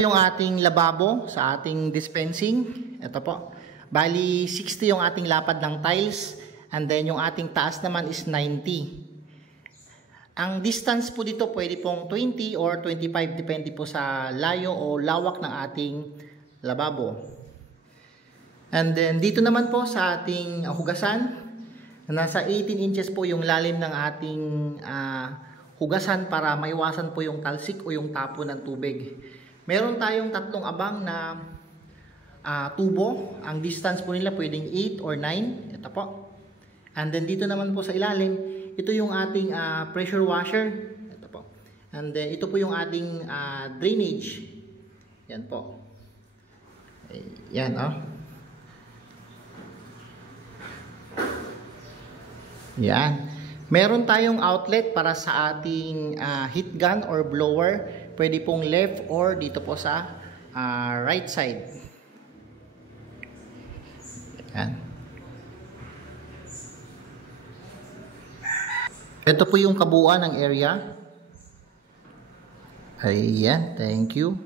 Yung ating lababo sa ating dispensing. Ito po. Bali 60 yung ating lapad ng tiles, and then yung ating taas naman is 90. Ang distance po dito pwede pong 20 or 25 depende po sa layo o lawak ng ating lababo. And then dito naman po sa ating hugasan, nasa 18 inches po yung lalim ng ating hugasan para maiwasan po yung talsik o yung tapo ng tubig. Meron tayong tatlong abang na tubo. Ang distance po nila pwedeng 8 or 9. Ito po. And then dito naman po sa ilalim, ito yung ating pressure washer. Ito po. And then ito po yung ating drainage. Yan po. Yan oh. Yan. Meron tayong outlet para sa ating heat gun or blower. Pwede pong left or dito po sa right side. Yan. Ito po yung kabuuan ng area. Ayan, thank you.